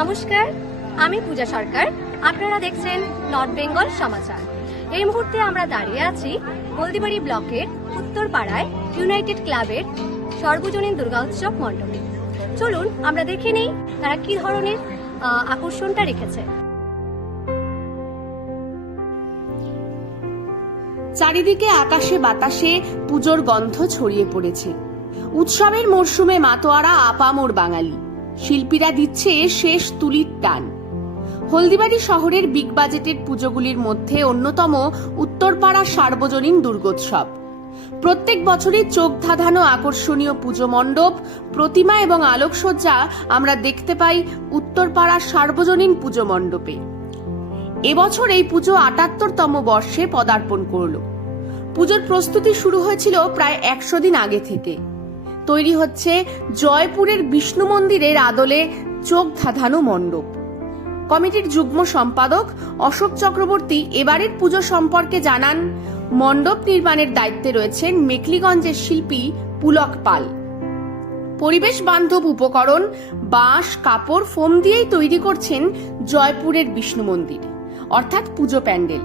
নমস্কার, আমি পূজা সরকার। আপনারা দেখছেন নর্থ বেঙ্গল সমাচার। এই মুহূর্তে আমরা দাঁড়িয়ে আছি হলদিবাড়ি ব্লকের উত্তরপাড়ায় ইউনাইটেড ক্লাবের সর্বজনীন দুর্গা উৎসব মণ্ডপে। চলুন, আমরা দেখে নিই তারা কি ধরনের আকর্ষণটা রেখেছে। চারিদিকে আকাশে বাতাসে পুজোর গন্ধ ছড়িয়ে পড়েছে। উৎসবের মরশুমে মাতোয়ারা আপামোর বাঙালি। শিল্পীরা দিচ্ছে শেষ তুলির টান। হলদিবাড়ি শহরের বিগ বাজেটের পুজোগুলির মধ্যে অন্যতম উত্তরপাড়া সার্বজনীন দুর্গোৎসব। প্রত্যেক বছরই চোখ ধাঁধানো আকর্ষণীয় পুজো মণ্ডপ, প্রতিমা এবং আলোকসজ্জা আমরা দেখতে পাই উত্তরপাড়া সার্বজনীন পুজো মণ্ডপে। এবছর এই পুজো আটাত্তরতম বর্ষে পদার্পণ করল। পুজোর প্রস্তুতি শুরু হয়েছিল প্রায় একশো দিন আগে থেকে। তৈরি হচ্ছে জয়পুরের বিষ্ণু মন্দিরের আদলে চোখ ধাঁধানো মণ্ডপ। কমিটির যুগ্ম সম্পাদক অশোক চক্রবর্তী এবারের পুজো সম্পর্কে জানান, মণ্ডপ নির্মাণের দায়িত্বে রয়েছেন মেকলিগঞ্জের শিল্পী পুলক পাল। পরিবেশ বান্ধব উপকরণ, বাঁশ, কাপড়, ফোম দিয়েই তৈরি করছেন জয়পুরের বিষ্ণু মন্দির, অর্থাৎ পুজো প্যান্ডেল,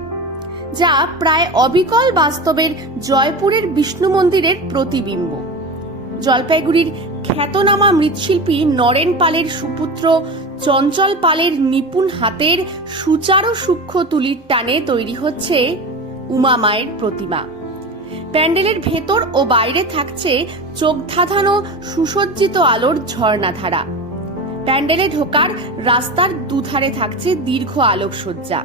যা প্রায় অবিকল বাস্তবের জয়পুরের বিষ্ণু মন্দিরের প্রতিবিম্ব। জলপাইগুড়ির খ্যাতনামা মৃৎশিল্পী নরেন পালের সুপুত্র চঞ্চল পালের নিপুণ হাতের সুচারু সূক্ষ্ম তুলির টানে তৈরি হচ্ছে উমা মায়ের প্রতিমা। প্যান্ডেলের ভেতর ও বাইরে থাকছে চোখ ধাঁধানো সুসজ্জিত আলোর ঝর্ণাধারা। প্যান্ডেলে ঢোকার রাস্তার দুধারে থাকছে দীর্ঘ আলোকসজ্জা।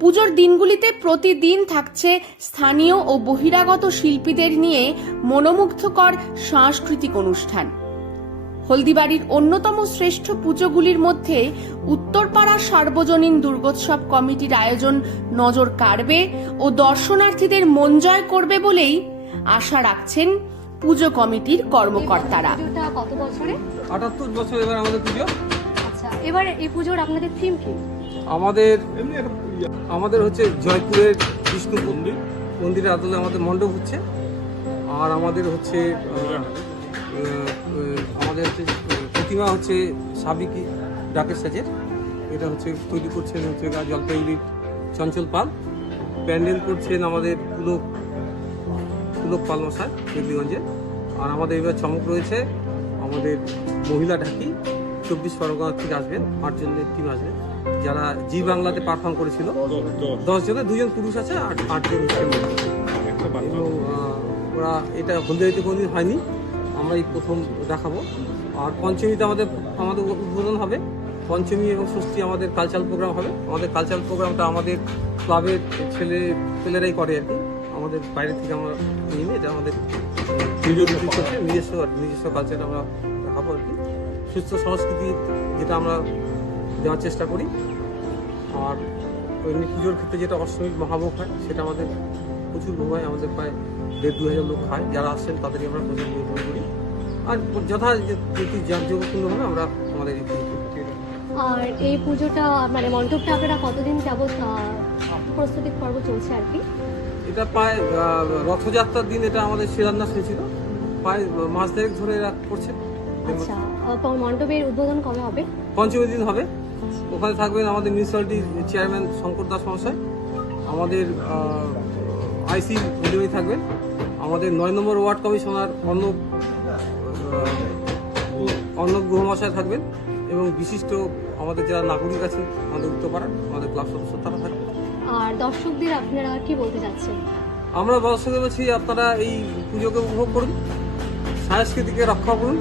পুজোর দিনগুলিতে প্রতিদিন থাকছে স্থানীয় ও বহিরাগত শিল্পীদের নিয়ে মনোমুগ্ধকর সাংস্কৃতিক অনুষ্ঠান। হলদিবাড়ির অন্যতম শ্রেষ্ঠ পুজোগুলির মধ্যে উত্তরপাড়া সার্বজনীন দুর্গোৎসব কমিটির আয়োজন নজর কাড়বে ও দর্শনার্থীদের মন জয় করবে বলেই আশা রাখছেন পুজো কমিটির কর্মকর্তারা। কত বছরে? আটাত্তর বছর এবার আমাদের পুজো। আচ্ছা এবার এই পুজোর আপনাদের থিম কি? আমাদের আমাদের হচ্ছে জয়পুরের বিষ্ণু মন্দির। মন্দিরের আদলে আমাদের মণ্ডপ হচ্ছে। আর আমাদের হচ্ছে আমাদের হচ্ছে, প্রতিমা হচ্ছে সাবিকি ডাকের সাজের। এটা হচ্ছে তৈরি করছেন হচ্ছে জলপাইগুড়ির চঞ্চল পাল। প্যান্ডেল করছেন আমাদের পুলক পুলক পাল মশাই মেদিনীগঞ্জে। আর আমাদের এবার চমক রয়েছে আমাদের মহিলা ঢাকি। চব্বিশ পরগনা থেকে আসবেন আটজনের টিম আসবে। যারা জি বাংলাতে পারফর্ম করেছিল। দশ জনে। দুজন পুরুষ আছে আর আটজন এবং ওরা এটা হলদিয়াতে কোনোদিন হয়নি। আমরা এই প্রথম দেখাবো। আর পঞ্চমীতে আমাদের আমাদের উদ্বোধন হবে। পঞ্চমী এবং ষষ্ঠী আমাদের কালচারাল প্রোগ্রাম হবে। আমাদের কালচারাল প্রোগ্রামটা আমাদের ক্লাবের ছেলে ছেলেরাই করে আর কি। আমাদের বাইরে থেকে আমরা নিই না, এটা আমাদের নিজস্ব নিজস্ব নিজস্ব কালচার আমরা দেখাবো আর কি। সুস্থ সংস্কৃতি যেটা আমরা দেওয়ার চেষ্টা করি। আর এমনি পুজোর ক্ষেত্রে যেটা অষ্টমীর মহাভোগ হয় সেটা আমাদের প্রচুর ভোগ হয় আমাদের প্রায় দেড় দু হাজার লোক খায়। যারা আসছেন তাদেরকে আমরা প্রচুর নিয়োগ করি। আর যথা যেটি জাঁকজমকপূর্ণভাবে আমরা আমাদের এই পুজো। আর এই পুজোটা মানে মণ্ডপটা আপনারা কতদিন আহ, প্রস্তুতি পর্ব চলছে আর কি? এটা প্রায় রথযাত্রার দিন এটা আমাদের শিলান্যাস হয়েছিল। প্রায় মাস দেড়েক ধরে এরা করছে। আচ্ছা মণ্ডপের উদ্বোধন কবে হবে? পঞ্চমী দিন হবে। ওখানে থাকবেন আমাদের মিউনিসিপ্যালিটির চেয়ারম্যান শঙ্কর দাস মহাশয় আমাদের আইসি মন্দিরে থাকবেন আমাদের নয় নম্বর ওয়ার্ড কমিশনার অর্ণব অর্ণব গুহ মহাশয় থাকবেন এবং বিশিষ্ট আমাদের যারা নাগরিক আছে আমাদের উত্তরপাড়ার আমাদের ক্লাব সদস্য তারা থাকবেন। আর দর্শকদের আপনারা কি বলতে চাচ্ছেন? আমরা দর্শকদের বলছি আপনারা এই পুজোকে উপভোগ করুন সংস্কৃতিকে রক্ষা করুন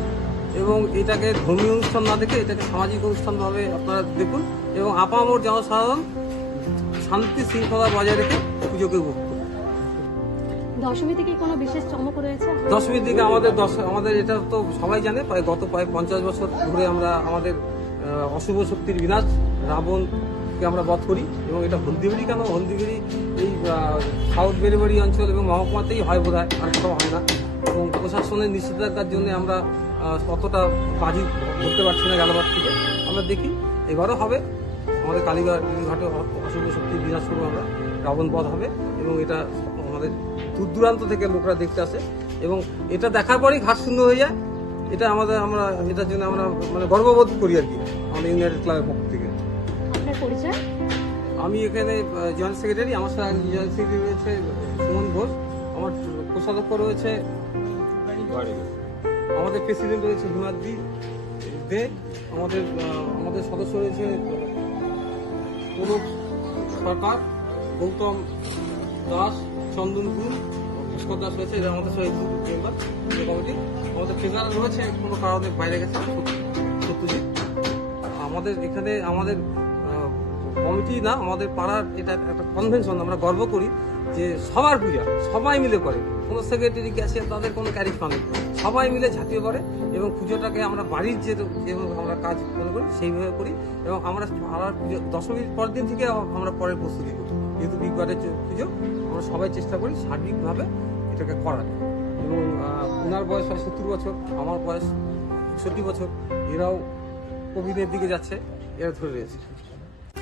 এবং এটাকে ধর্মীয় অনুষ্ঠান না দেখে এটাকে সামাজিক অনুষ্ঠানভাবে আপনারা দেখুন এবং আপামর জনসাধারণ শান্তি শৃঙ্খলা বজায় রেখে পুজোকে উপভোগ করুন। দশমী থেকে কোনো বিশেষ চমক রয়েছে? দশমীর দিকে আমাদের দশ আমাদের এটা তো সবাই জানে প্রায় গত প্রায় পঞ্চাশ বছর ধরে আমরা আমাদের অশুভ শক্তির বিনাশ রাবণকে আমরা বধ করি এবং এটা হলদিবাড়ি কেন? হলদিবাড়ি এই সাউথ বেলিবাড়ি অঞ্চল এবং মহকুমাতেই হয় বোধ হয় আর কোথাও হয় না। এবং প্রশাসনের নিষেধাজ্ঞার জন্য আমরা অতটা বাজি করতে পারছি না গেলবার থেকে। আমরা দেখি এবারও হবে। আমাদের কালীঘাট ঘাটে অশুভ শক্তির বিনাশ করব আমরা। রাবণ বধ হবে এবং এটা আমাদের দূর দূরান্ত থেকে লোকরা দেখতে আসে। এবং এটা দেখার পরেই ঘাট শূন্য হয়ে যায়। এটা আমাদের আমরা এটার জন্য আমরা মানে গর্ববোধ করি আর কি আমাদের ইউনাইটেড ক্লাবের পক্ষ থেকে। আমি এখানে জয়েন্ট সেক্রেটারি আমার সাথে জয়েন্ট সেক্রেটারি রয়েছে সুমন ঘোষ। আমার কোষাধ্যক্ষ রয়েছে। আমাদের প্রেসিডেন্ট রয়েছে হিমাদ্রি দে, আমাদের আমাদের সদস্য রয়েছে, প্রণব সরকার, গৌতম দাস, চন্দন গুল ভাস্কর দাস রয়েছে, এরা আমাদের সবাই কমিটি আমাদের ট্রেজার রয়েছে, কোনো কারণে বাইরে গেছে সত্যজিৎ। আমাদের এখানে, আমাদের কমিটি না, আমাদের পাড়ার এটা একটা কনভেনশন আমরা গর্ব করি যে সবার পূজা, সবাই মিলে করে। কোনো সেক্রেটারি ক্যাশিয়ার তাদের কোনো ক্যারিফ নেই সবাই মিলে ঝাঁপিয়ে পড়ে এবং পুজোটাকে আমরা বাড়ির যে যেভাবে আমরা কাজ মনে করি, সেইভাবে করি এবং আমরা পাড়ার পুজো, দশমীর পর দিন থেকে আমরা পরের প্রস্তুতি করি। যেহেতু যে পুজো, আমরা সবাই চেষ্টা করি সার্বিকভাবে এটাকে করার। এবং ওনার বয়স হয় সত্তর বছর, আমার বয়স একষট্টি বছর, এরাও কোভিডের দিকে যাচ্ছে, এরা ধরে রয়েছে।